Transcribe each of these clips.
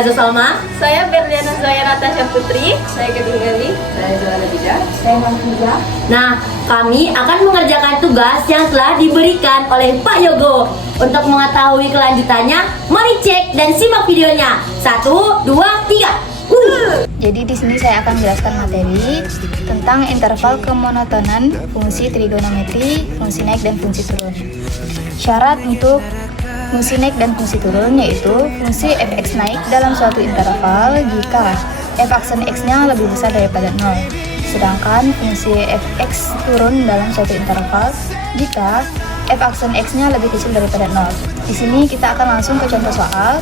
Naza Salma. Saya Berliana Zaya Natasha Putri. Saya Kedung Gali. Saya Joanna Dida. Saya Mampuja. Nah, kami akan mengerjakan tugas yang telah diberikan oleh Pak Yogo. Untuk mengetahui kelanjutannya, mari cek dan simak videonya. 1, 2, 3. Jadi di sini saya akan menjelaskan materi tentang interval kemonotonan fungsi trigonometri, fungsi naik dan fungsi turun. Syarat untuk fungsi naik dan fungsi turun yaitu fungsi fx naik dalam suatu interval jika f aksen x-nya lebih besar daripada 0. Sedangkan fungsi fx turun dalam suatu interval jika f aksen x-nya lebih kecil daripada 0. Di sini kita akan langsung ke contoh soal.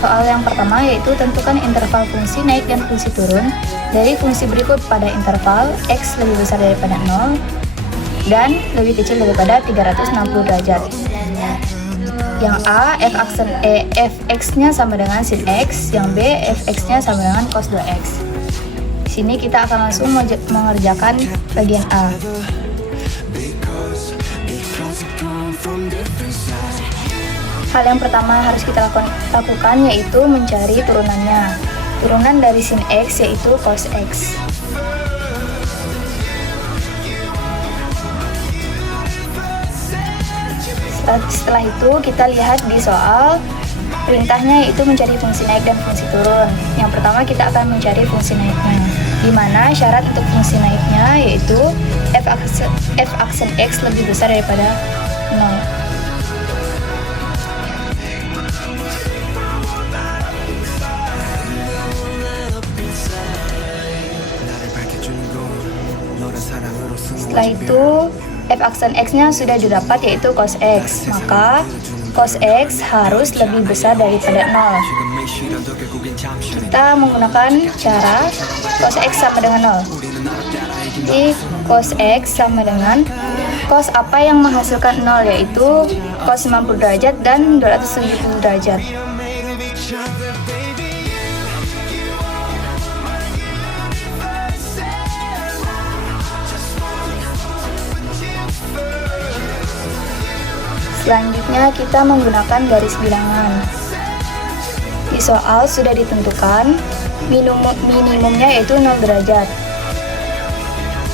Soal yang pertama yaitu tentukan interval fungsi naik dan fungsi turun dari fungsi berikut pada interval x lebih besar daripada 0 dan lebih kecil daripada 360 derajat. Yang A, fx-nya sama dengan sin x, yang B, fx-nya sama dengan cos 2x. Di sini kita akan langsung mengerjakan bagian A. Hal yang pertama harus kita lakukan yaitu mencari turunannya. Turunan dari sin x yaitu cos x. Setelah itu kita lihat di soal perintahnya yaitu mencari fungsi naik dan fungsi turun. Yang pertama kita akan mencari fungsi naiknya, di mana syarat untuk fungsi naiknya yaitu f aksen x lebih besar daripada 0. Setelah itu f aksen x-nya sudah didapat yaitu cos x, maka cos x harus lebih besar daripada 0. Kita menggunakan cara cos x sama dengan 0. Jadi cos x sama dengan cos apa yang menghasilkan 0 yaitu cos 90 derajat dan 270 derajat. Selanjutnya kita menggunakan garis bilangan. Di soal sudah ditentukan minimumnya yaitu 0 derajat.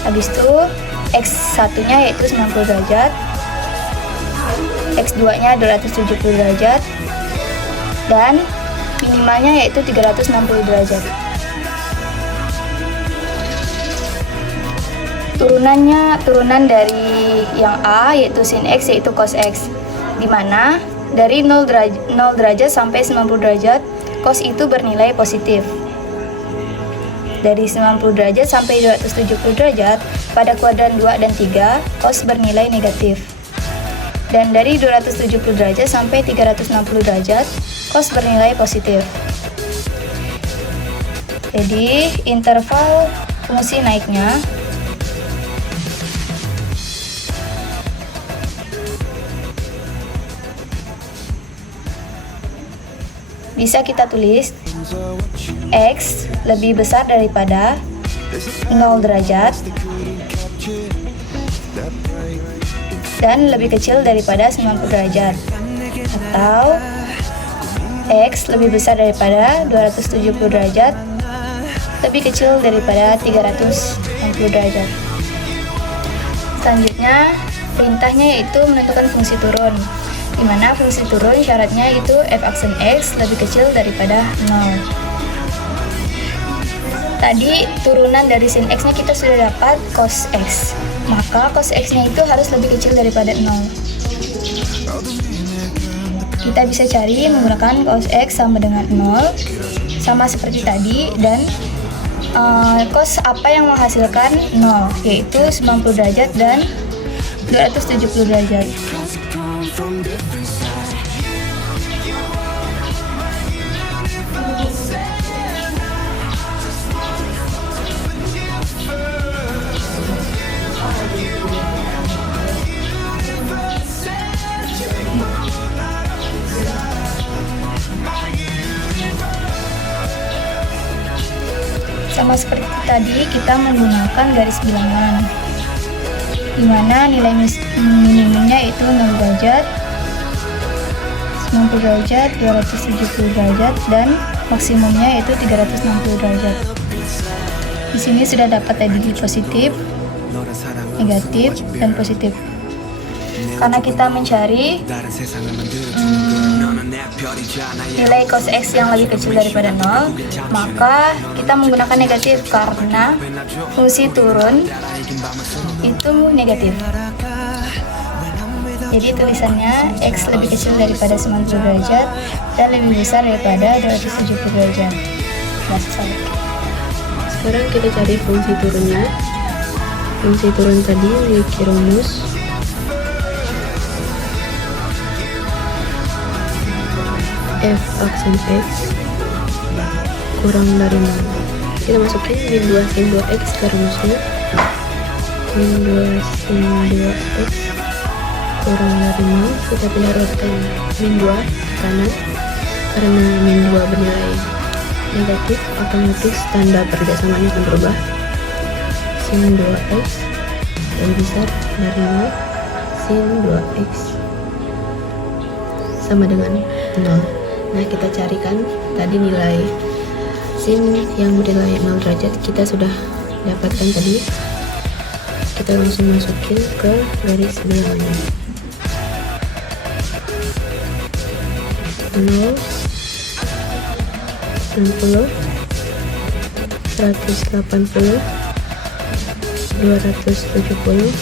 Habis itu x1-nya yaitu 90 derajat, x2-nya 270 derajat, dan minimalnya yaitu 360 derajat. Turunan dari yang A yaitu sin x yaitu cos x, di mana dari 0 derajat sampai 90 derajat cos itu bernilai positif. Dari 90 derajat sampai 270 derajat pada kuadran 2 dan 3 cos bernilai negatif. Dan dari 270 derajat sampai 360 derajat cos bernilai positif. Jadi interval fungsi naiknya bisa kita tulis x lebih besar daripada 0 derajat dan lebih kecil daripada 90 derajat, atau x lebih besar daripada 270 derajat lebih kecil daripada 360 derajat. Selanjutnya perintahnya yaitu menentukan fungsi turun, di mana fungsi turun syaratnya itu f aksen x lebih kecil daripada 0. Tadi turunan dari sin x-nya kita sudah dapat cos x, maka cos x-nya itu harus lebih kecil daripada 0. Kita bisa cari menggunakan cos x sama dengan 0, sama seperti tadi, dan cos apa yang menghasilkan 0 yaitu 90 derajat dan 270 derajat. Sama seperti tadi, kita menggunakan garis bilangan, di mana nilai minimumnya itu 0 derajat, 90 derajat, 270 derajat, dan maksimumnya yaitu 360 derajat. Di sini sudah dapat tadi positif, negatif, dan positif. Karena kita mencari nilai cos X yang lebih kecil daripada 0, maka kita menggunakan negatif karena fungsi turun itu negatif. Jadi tulisannya X lebih kecil daripada 90 derajat dan lebih besar daripada 270 derajat. Nah, Sekarang kita cari fungsi turunnya. Fungsi turun tadi memiliki rumus f aksen X kurang dari 0. Kita masukin min 2 sin 2x ke rumusnya. Min 2 sin 2x kurang dari 0. Kita pindah urutan min 2 ke kanan. Karena min 2 bernilai negatif, otomatis tanda perjasamanya akan berubah. Sin 2x lebih besar dari 0. Sin 2x sama dengan 0. Nah, kita carikan tadi nilai sin yang bernilai 0 derajat kita sudah dapatkan tadi. Kita langsung masukin ke garis bilangannya. 0, 60, 180, 270,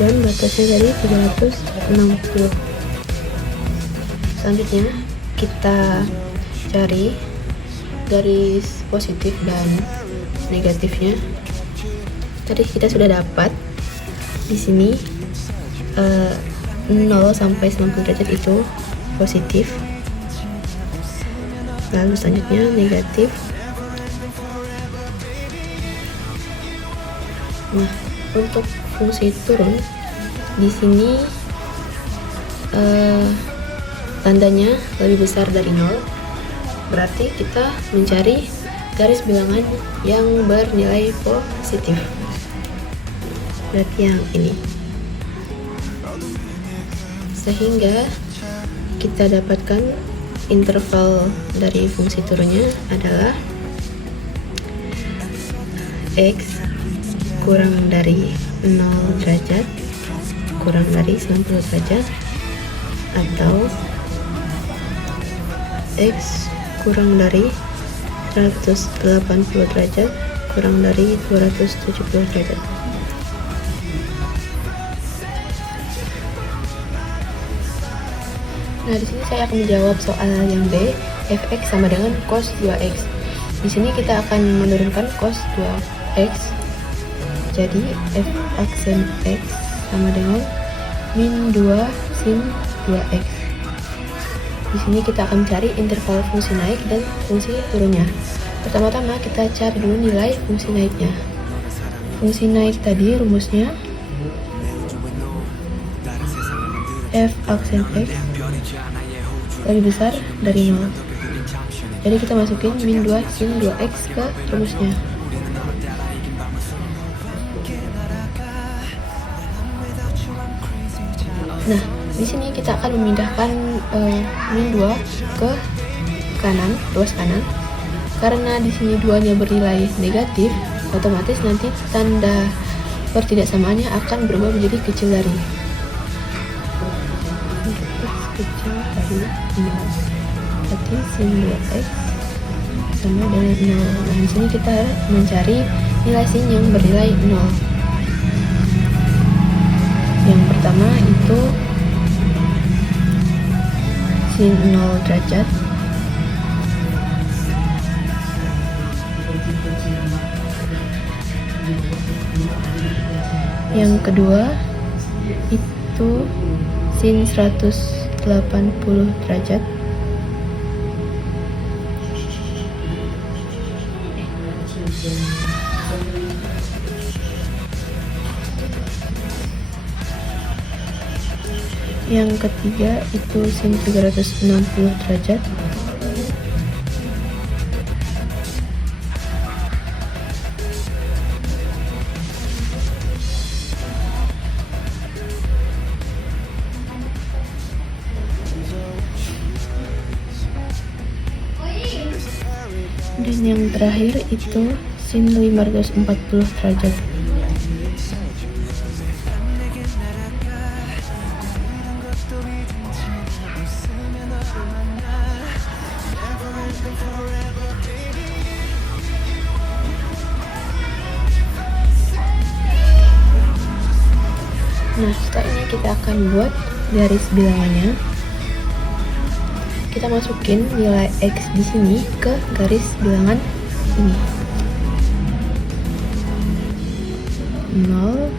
dan batasnya dari 360. Selanjutnya kita cari garis positif dan negatifnya. Tadi kita sudah dapat di sini 0 sampai 90 derajat itu positif. Lalu selanjutnya negatif. Nah, untuk fungsi turun di sini tandanya lebih besar dari 0, berarti kita mencari garis bilangan yang bernilai positif, berarti yang ini. Sehingga kita dapatkan interval dari fungsi turunnya adalah X kurang dari 0 derajat kurang dari 90 derajat, atau X kurang dari 180 derajat kurang dari 270 derajat. Nah, di sini saya akan menjawab soal yang B, fx sama dengan cos 2x. Di sini kita akan menurunkan cos 2x. Jadi f aksen x sama dengan min 2 sin 2x. Di sini kita akan cari interval fungsi naik dan fungsi turunnya. Pertama-tama kita cari dulu nilai fungsi naiknya. Fungsi naik tadi rumusnya f aksen x lebih besar dari 0. Jadi kita masukin min 2 sin 2x ke rumusnya. Nah, di sini kita akan memindahkan min 2 ke kanan, ruas kanan. Karena di sini 2-nya bernilai negatif, otomatis nanti tanda pertidaksamaannya akan berubah menjadi kecil dari. Kecil dari 0. Berarti sin 2x sama dengan 0. Nah, di sini kita mencari nilai sin yang bernilai 0. Yang pertama itu sin 0 derajat. Yang kedua itu sin 180 derajat. Yang ketiga itu sin 360 derajat. yang terakhir itu sin 540 derajat. Nah, setelah ini kita akan buat garis bilangannya. Kita masukin nilai X di sini ke garis bilangan ini. 0,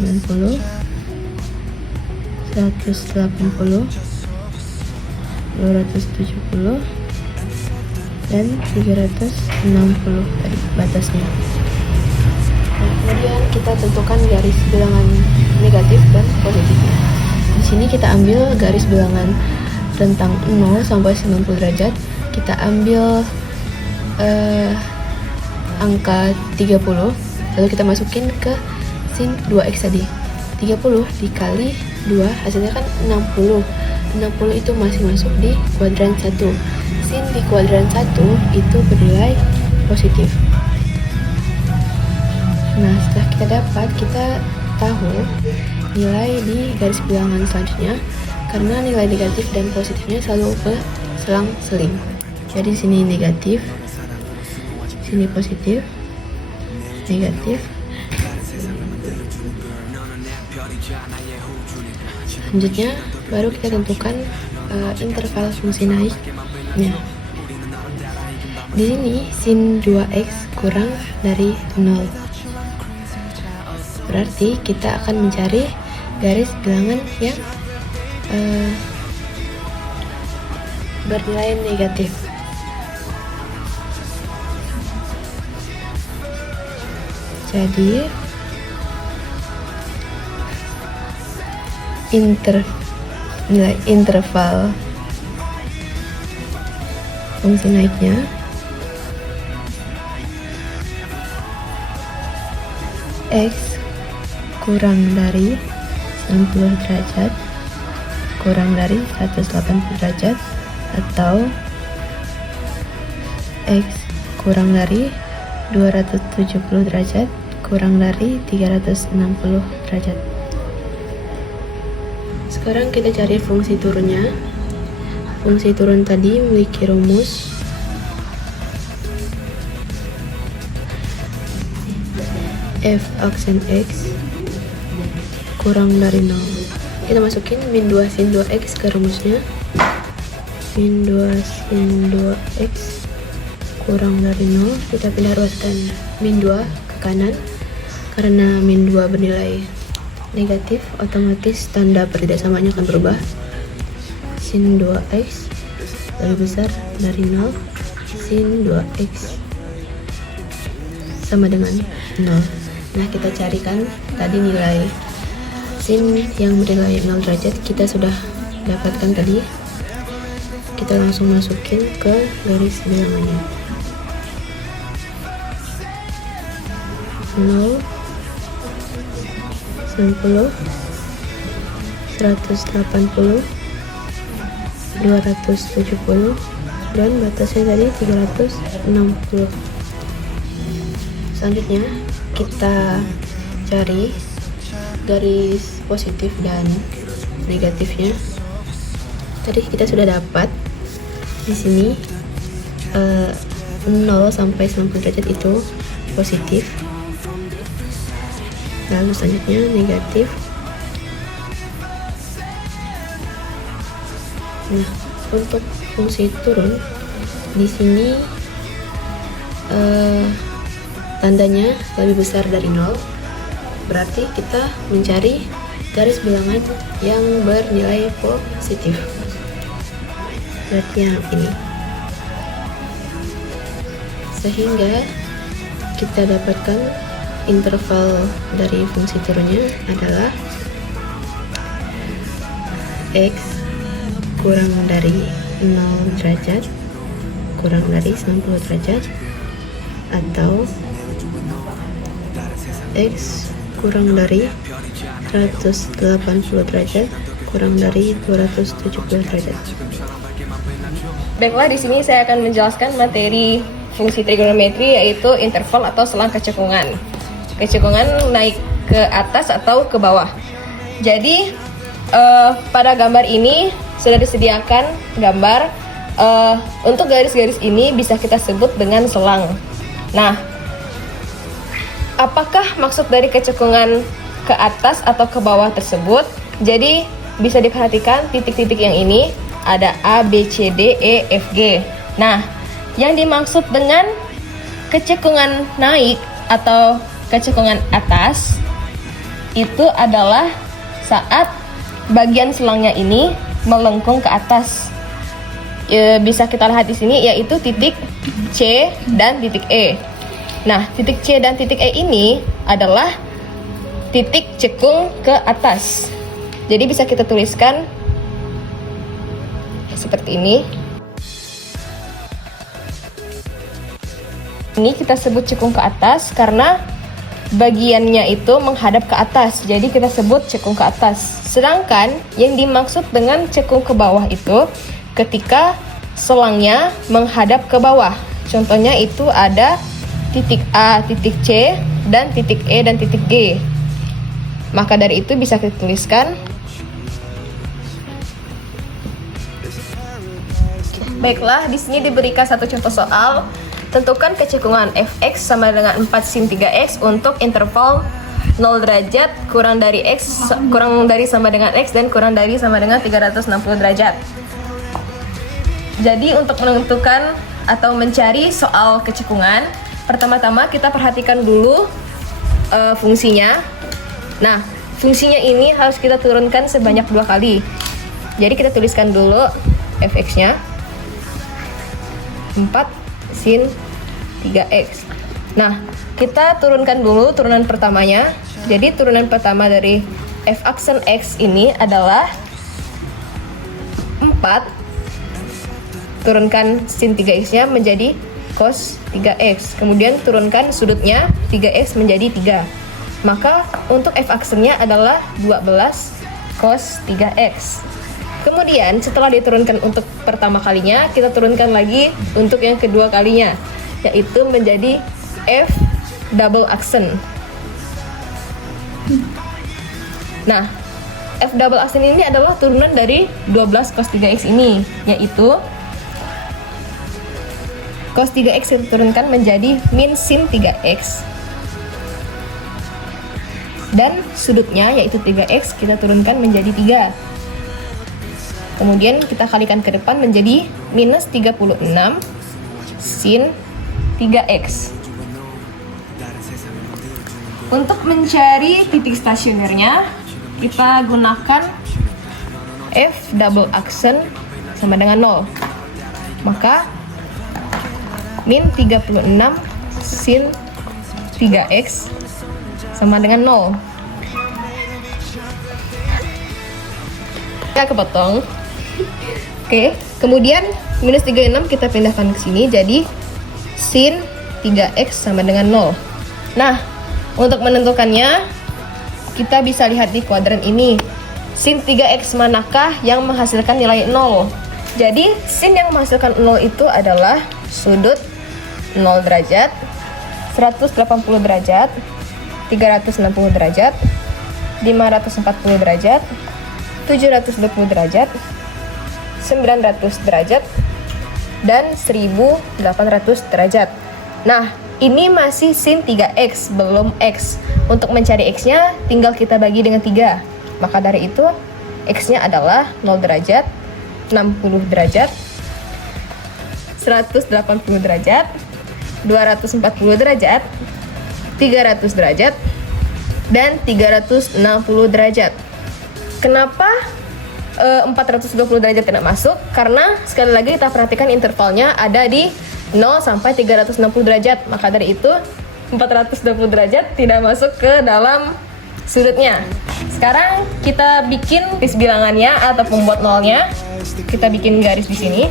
90, 180, 270, dan 360 tadi batasnya. Nah, kemudian kita tentukan garis bilangan negatif dan positifnya. Di sini kita ambil garis bilangan rentang 0 sampai 90 derajat. Kita ambil angka 30, lalu kita masukin ke sin 2x tadi. 30 dikali 2 hasilnya kan 60. 60 itu masih masuk di kuadran 1. Sin di kuadran 1 itu bernilai positif. Nah, setelah kita dapat, kita tahu nilai di garis bilangan selanjutnya, karena nilai negatif dan positifnya selalu berselang-seling. Jadi sini negatif, sini positif, negatif. Selanjutnya baru kita tentukan interval fungsi naiknya. Di sini sin 2x kurang dari 0. Berarti kita akan mencari garis bilangan yang bernilai negatif. Jadi nilai interval fungsi naiknya X kurang dari 90 derajat kurang dari 180 derajat atau X kurang dari 270 derajat kurang dari 360 derajat. Sekarang kita cari fungsi turunnya. Fungsi turun tadi memiliki rumus f aksen X kurang dari 0. Kita masukin min 2 sin 2x ke rumusnya. Min 2 sin 2x kurang dari 0. Kita pindah ruaskan min 2 ke kanan. Karena min 2 bernilai negatif, otomatis tanda pertidaksamanya akan berubah. Sin 2x lebih besar dari 0. Sin 2x sama dengan 0. Nah, kita carikan tadi nilai sin yang bernilai 0 derajat kita sudah dapatkan tadi. Kita langsung masukin ke garis bilangannya. 0, 90, 180, 270, dan batasnya tadi 360. Selanjutnya kita cari garis positif dan negatifnya. Tadi kita sudah dapat di sini 0 sampai 90 derajat itu positif. Lalu selanjutnya negatif. Nah, untuk fungsi turun di sini tandanya lebih besar dari 0. Berarti kita mencari garis bilangan yang bernilai positif. Berarti yang ini. Sehingga kita dapatkan interval dari fungsi turunnya adalah X kurang dari 0 derajat kurang dari 90 derajat atau X kurang dari 180 derajat kurang dari 270 derajat. Baiklah, di sini saya akan menjelaskan materi fungsi trigonometri, yaitu interval atau selang kecekungan. Kecekungan naik ke atas atau ke bawah. Jadi pada gambar ini sudah disediakan gambar. Untuk garis-garis ini bisa kita sebut dengan selang. Nah, apakah maksud dari kecekungan ke atas atau ke bawah tersebut? Jadi bisa diperhatikan titik-titik yang ini ada A, B, C, D, E, F, G. Nah, yang dimaksud dengan kecekungan naik atau kecekungan atas itu adalah saat bagian selangnya ini melengkung ke atas. Bisa kita lihat di sini, yaitu titik C dan titik E. Nah, titik C dan titik E ini adalah titik cekung ke atas. Jadi bisa kita tuliskan seperti ini. Ini kita sebut cekung ke atas karena bagiannya itu menghadap ke atas. Jadi kita sebut cekung ke atas. Sedangkan yang dimaksud dengan cekung ke bawah itu ketika selangnya menghadap ke bawah. Contohnya itu ada titik A, titik C, dan titik E dan titik G. Maka dari itu bisa kita tuliskan. Baiklah, di sini diberikan satu contoh soal. Tentukan kecekungan fx sama dengan 4 sin 3x untuk interval 0 derajat kurang dari x kurang dari sama dengan x dan kurang dari sama dengan 360 derajat. Jadi untuk menentukan atau mencari soal kecekungan, pertama-tama kita perhatikan dulu fungsinya. Nah, fungsinya ini harus kita turunkan sebanyak 2 kali. Jadi kita tuliskan dulu fx-nya 4 sin 3x. Nah, kita turunkan dulu turunan pertamanya. Jadi turunan pertama dari f aksen x ini adalah 4. Turunkan sin 3x-nya menjadi cos 3x. Kemudian turunkan sudutnya 3x menjadi 3. Maka untuk f aksennya adalah 12 cos 3x. Kemudian setelah diturunkan untuk pertama kalinya, kita turunkan lagi untuk yang kedua kalinya, yaitu menjadi f double aksen. Nah, f double aksen ini adalah turunan dari 12 cos 3x ini, yaitu cos 3x kita turunkan menjadi min sin 3x. Dan sudutnya yaitu 3x kita turunkan menjadi 3. Kemudian kita kalikan ke depan menjadi minus 36 sin 3x. Untuk mencari titik stasionernya, kita gunakan f double aksen sama dengan 0. Maka min 36 sin 3x sama dengan 0. Kita kepotong. Oke, kemudian minus 36 kita pindahkan ke sini, jadi sin 3x sama dengan 0. Nah, untuk menentukannya, kita bisa lihat di kuadran ini. Sin 3x manakah yang menghasilkan nilai 0? Jadi, sin yang menghasilkan 0 itu adalah sudut 0 derajat, 180 derajat, 360 derajat, 540 derajat, 720 derajat, 900 derajat, dan 1800 derajat. Nah, ini masih sin 3x, belum x. Untuk mencari x-nya, tinggal kita bagi dengan 3. Maka dari itu, x-nya adalah 0 derajat, 60 derajat, 180 derajat, 240 derajat, 300 derajat, dan 360 derajat. Kenapa 420 derajat tidak masuk? Karena sekali lagi kita perhatikan intervalnya ada di 0 sampai 360 derajat. Maka dari itu 420 derajat tidak masuk ke dalam sudutnya. Sekarang kita bikin garis bilangannya atau pembuat nolnya. Kita bikin garis di sini.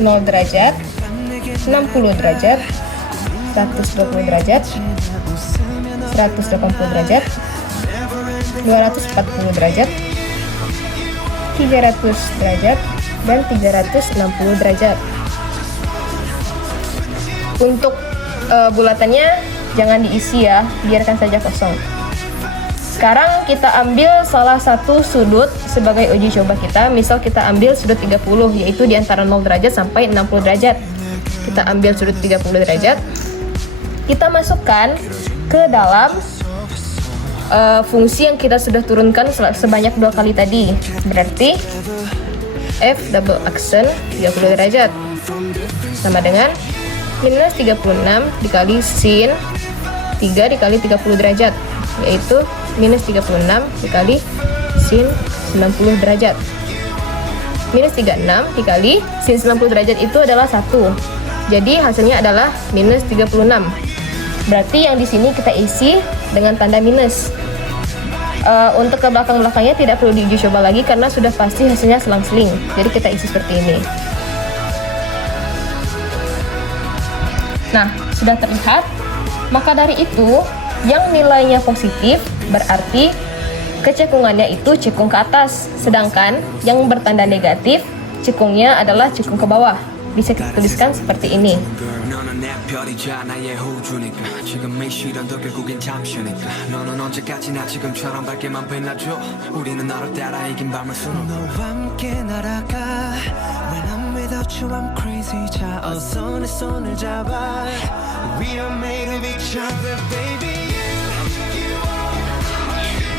0 derajat, 60 derajat, 120 derajat, 180 derajat, 240 derajat, 300 derajat, dan 360 derajat. Untuk bulatannya jangan diisi ya, biarkan saja kosong. Sekarang kita ambil salah satu sudut sebagai uji coba kita. Misal kita ambil sudut 30, yaitu di antara 0 derajat sampai 60 derajat. Kita ambil sudut 30 derajat. Kita masukkan ke dalam fungsi yang kita sudah turunkan sebanyak 2 kali tadi. Berarti F double aksen 30 derajat sama dengan minus 36 dikali sin 3 dikali 30 derajat, yaitu minus 36 dikali sin 90 derajat. Minus 36 dikali sin 90 derajat itu adalah 1. Jadi hasilnya adalah minus 36. Berarti yang di sini kita isi dengan tanda minus. Untuk ke belakang-belakangnya tidak perlu diuji coba lagi karena sudah pasti hasilnya selang-seling. Jadi kita isi seperti ini. Nah, sudah terlihat. Maka dari itu, yang nilainya positif berarti kecekungannya itu cekung ke atas. Sedangkan yang bertanda negatif, cekungnya adalah cekung ke bawah. Bisa kita tuliskan seperti ini.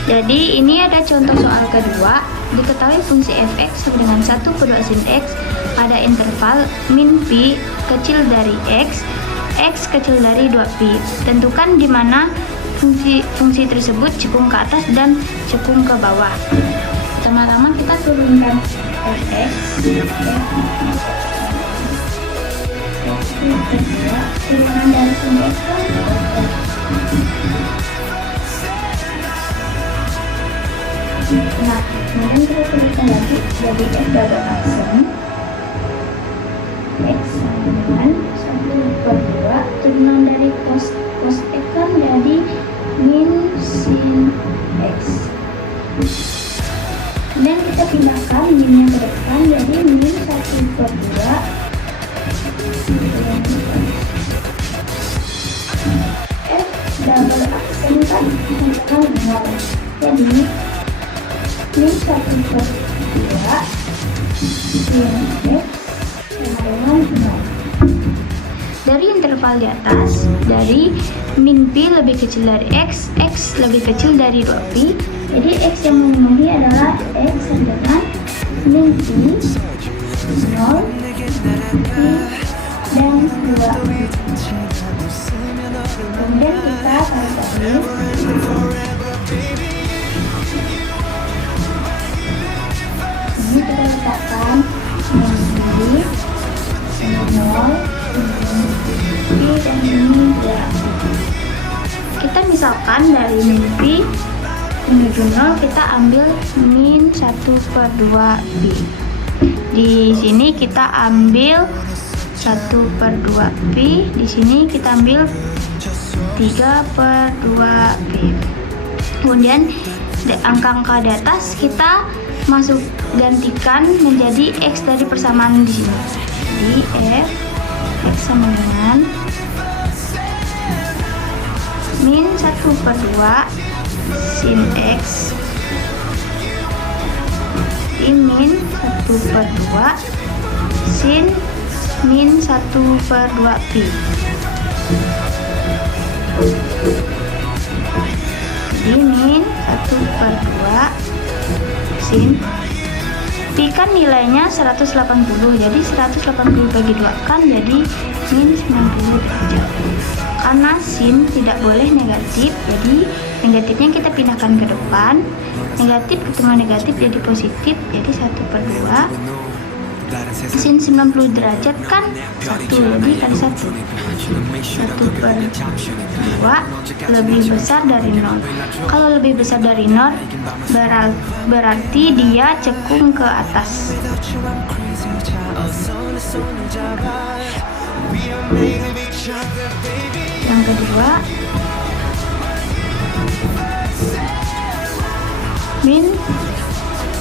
Jadi ini ada contoh soal kedua. Diketahui fungsi fx sama dengan 1/2 sin x pada interval min pi kecil dari x kecil dari 2pi. Tentukan di mana fungsi tersebut cekung ke atas dan cekung ke bawah. Pertama-tama kita turunkan fx turunan dari sin x. Nah, kemudian kita tuliskan lagi jadi f double aksen x sama dengan 1/2 turunan dari cos x kan jadi min sin x. Kemudian kita pindahkan minnya ke depan jadi min 1/2 f double aksen kan sama 0. Jadi min 1/2 sin x sama dengan 0. Dari interval di atas, dari min pi lebih kecil dari x lebih kecil dari 2pi. Jadi x yang memenuhi adalah x sama dengan min pi 0 pi dan 2pi. Kemudian kita kali-kali ini kita letakkan min pi 0 pi dan ini 2. Kita misalkan dari min pi menuju 0 kita ambil min 1/2 pi. Di sini kita ambil 1/2 pi, di sini kita ambil 3/2 pi. Kemudian angka-angka di atas kita gantikan menjadi x dari persamaan di sini. Jadi f x sama dengan min 1/2 sin x di min 1/2 sin min 1/2 pi. Jadi min 1/2 sin pi kan nilainya 180, jadi 180 bagi 2 kan jadi min 90 derajat. Karena sin tidak boleh negatif, jadi negatifnya kita pindahkan ke depan. Negatif ketemu negatif jadi positif, jadi 1/2 sin 90 derajat kan 1, jadi kan 1/2 lebih besar dari 0. Kalau lebih besar dari 0 berarti dia cekung ke atas. Yang kedua, min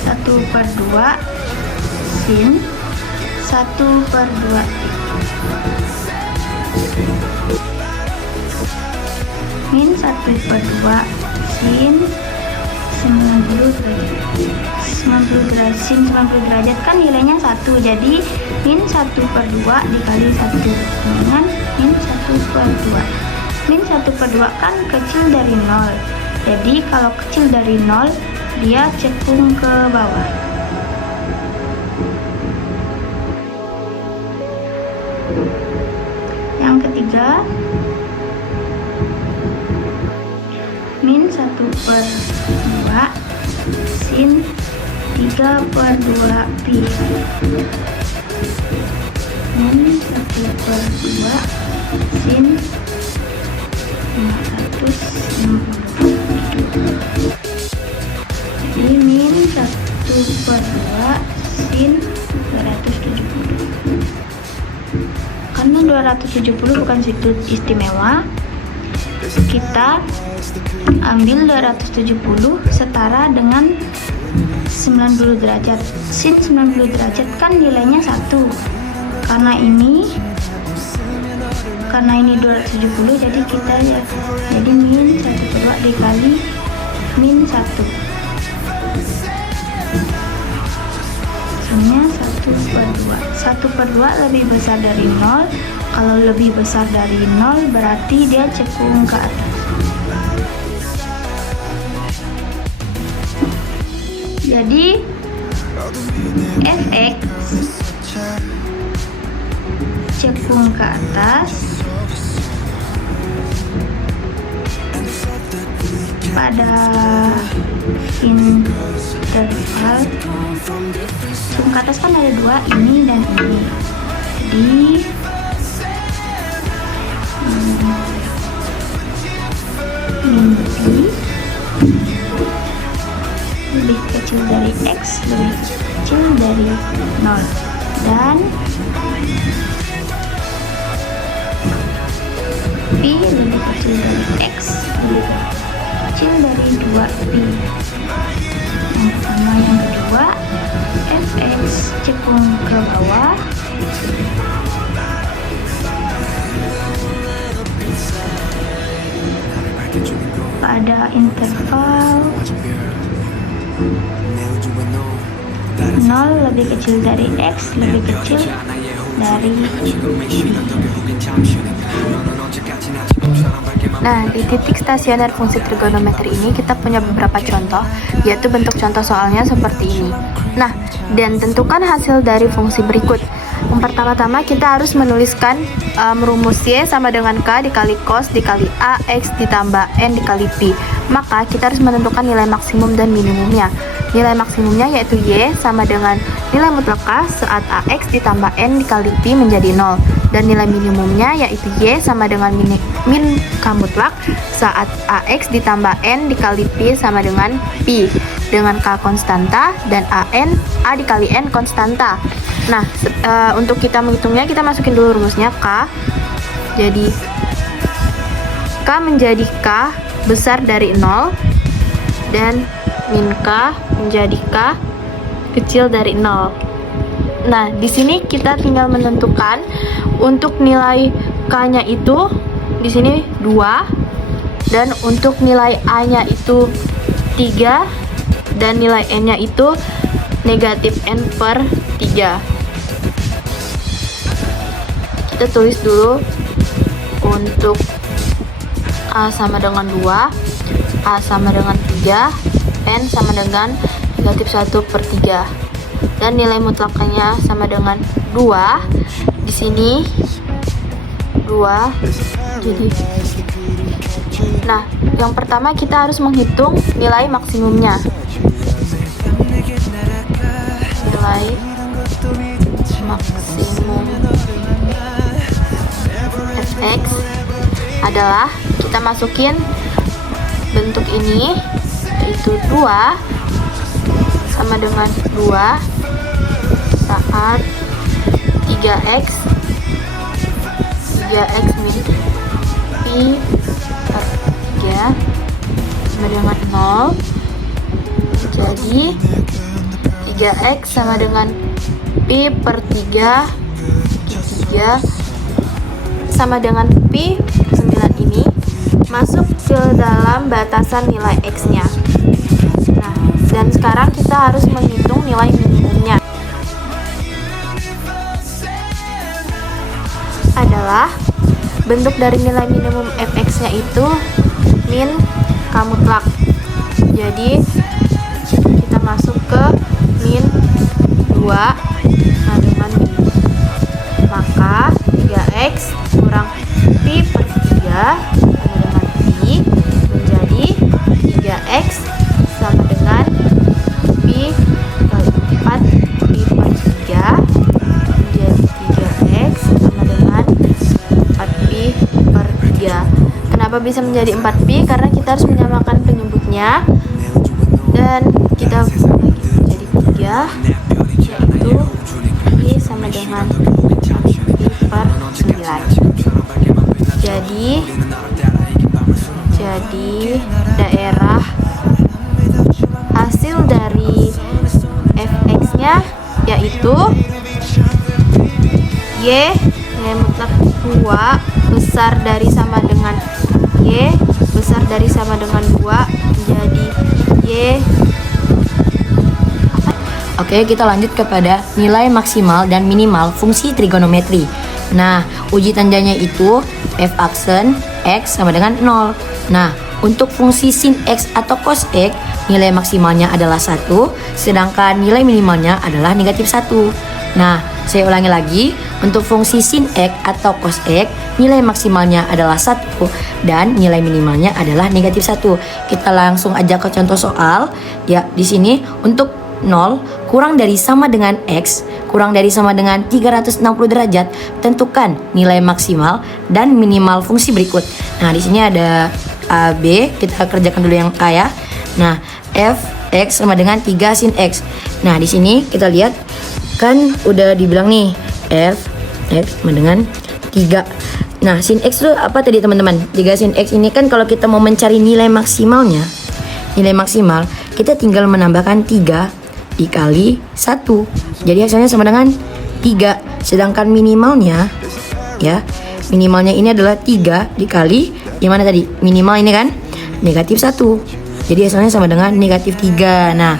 1/2 1/2 sin 1/2 pi. Min 1/2 sin 90 derajat. Sin 90 derajat kan nilainya 1, jadi min 1/2 dikali 1 dengan min 1/2. Min 1/2 kan kecil dari 0, jadi kalau kecil dari 0 dia cekung ke bawah. Yang ketiga, min 1/2 sin 3/2 pi. Min 1/2 sin 560. Jadi min 1/2 sin 270. Karena 270 bukan sudut istimewa, kita ambil 270 setara dengan 90 derajat. Sin 90 derajat kan nilainya 1. Karena ini 270, jadi kita jadi min 1/2 dikali min 1. Hasilnya 1/2. 1/2 lebih besar dari 0. Kalau lebih besar dari 0 berarti dia cekung ke atas. Jadi fx cekung ke atas pada interval. Cekung ke atas kan ada 2, ini dan ini. Jadi min pi lebih kecil dari x, lebih kecil dari 0, dan pi lebih kecil dari x, lebih kecil dari 2pi. Yang pertama. Yang kedua, fx cekung ke bawah pada interval 0 lebih kecil dari x, lebih kecil dari y. Nah, di titik stasioner fungsi trigonometri ini kita punya beberapa contoh, yaitu bentuk contoh soalnya seperti ini. Nah, dan tentukan hasil dari fungsi berikut. Yang pertama-tama kita harus menuliskan rumus y sama dengan k dikali cos dikali a x ditambah n dikali pi. Maka kita harus menentukan nilai maksimum dan minimumnya. Nilai maksimumnya yaitu y sama dengan nilai mutlak k saat ax ditambah n dikali pi menjadi 0. Dan nilai minimumnya yaitu y sama dengan min k mutlak saat ax ditambah n dikali pi sama dengan pi dengan k konstanta dan a dikali n konstanta. Nah, untuk kita menghitungnya kita masukin dulu rumusnya k. Jadi k menjadi k besar dari 0 dan min k menjadi k kecil dari 0. Nah, di sini kita tinggal menentukan untuk nilai k-nya itu di sini 2 dan untuk nilai a-nya itu 3 dan nilai n-nya itu negatif n/3. Kita tulis dulu untuk a sama dengan 2, a sama dengan 3, n sama dengan negatif 1/3. Dan nilai mutlaknya sama dengan 2. Di sini 2. Jadi nah, yang pertama kita harus menghitung nilai maksimumnya. Nilai maksimum fx adalah kita masukin bentuk ini, yaitu 2 sama dengan 2 saat 3x min pi per 3 sama dengan 0. Jadi 3x sama dengan pi per 3 sama dengan pi 9 ini masuk ke dalam batasan nilai x-nya. Nah, dan sekarang kita harus menghitung nilai minimumnya. Adalah bentuk dari nilai minimum fx-nya itu min k mutlak. Jadi kita masuk ke min 2 sama dengan min. Maka 3x kurang pi per 3 sama dengan pi menjadi 3x sama dengan pi kali 4 pi per 3 menjadi 3x sama dengan 4 pi per 3. Kenapa bisa menjadi 4 pi? Karena kita harus menyamakan penyebutnya, dan kita bagi menjadi 3, yaitu pi sama dengan pi per 9. Jadi daerah hasil dari fx-nya yaitu y nilai mutlak 2 besar dari sama dengan y besar dari sama dengan 2 menjadi y. Oke, kita lanjut kepada nilai maksimal dan minimal fungsi trigonometri. Nah, uji tandanya itu f aksen x sama dengan 0. Nah, untuk fungsi sin x atau cos x, nilai maksimalnya adalah 1, sedangkan nilai minimalnya adalah negatif 1. Nah, saya ulangi lagi, untuk fungsi sin x atau cos x, nilai maksimalnya adalah 1 dan nilai minimalnya adalah negatif 1. Kita langsung aja ke contoh soal. Ya, di sini untuk 0 kurang dari sama dengan x kurang dari sama dengan 360 derajat, tentukan nilai maksimal dan minimal fungsi berikut. Nah, di sini ada A, B, kita kerjakan dulu yang A ya. Nah, f x sama dengan 3 sin x. Nah, di sini kita lihat kan udah dibilang nih f x sama dengan 3. Nah, sin x itu apa tadi teman-teman? 3 sin x ini kan kalau kita mau mencari nilai maksimalnya, nilai maksimal, kita tinggal menambahkan 3 dikali 1. Jadi hasilnya sama dengan 3. Sedangkan minimalnya ya, minimalnya ini adalah 3 dikali yang mana tadi? Minimal ini kan negatif 1. Jadi hasilnya sama dengan negatif 3. Nah,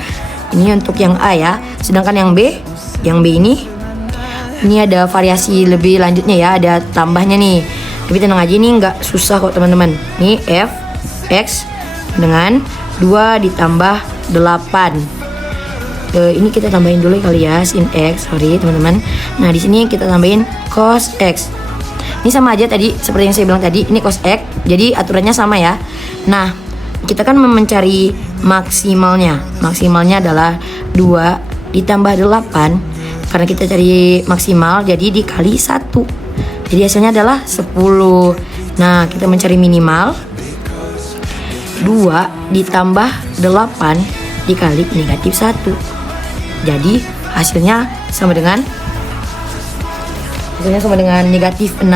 ini untuk yang A ya. Sedangkan yang B ini ada variasi lebih lanjutnya ya, ada tambahnya nih. Tapi tenang aja, ini nggak susah kok teman-teman. Ini f x dengan 2 ditambah 8. Ini kita tambahin dulu kali ya, sin x, sorry teman-teman. Nah, di sini kita tambahin cos x. Ini sama aja tadi seperti yang saya bilang tadi, ini cos x. Jadi aturannya sama ya. Nah, kita kan mencari maksimalnya. Maksimalnya adalah 2 ditambah 8. Karena kita cari maksimal, jadi dikali 1. Jadi hasilnya adalah 10. Nah, kita mencari minimal 2 ditambah 8 dikali negatif 1. Jadi hasilnya sama dengan negatif 6.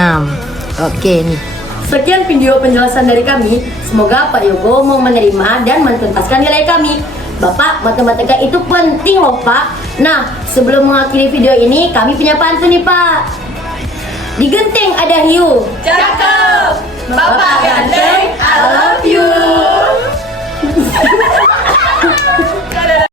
Oke nih. Sekian video penjelasan dari kami. Semoga Pak Yogo mau menerima dan menuntaskan nilai kami. Bapak, matematika itu penting loh Pak. Nah, sebelum mengakhiri video ini, kami punya pantun nih Pak. Di genting ada hiu. Cakep, Bapak ganteng, I love you.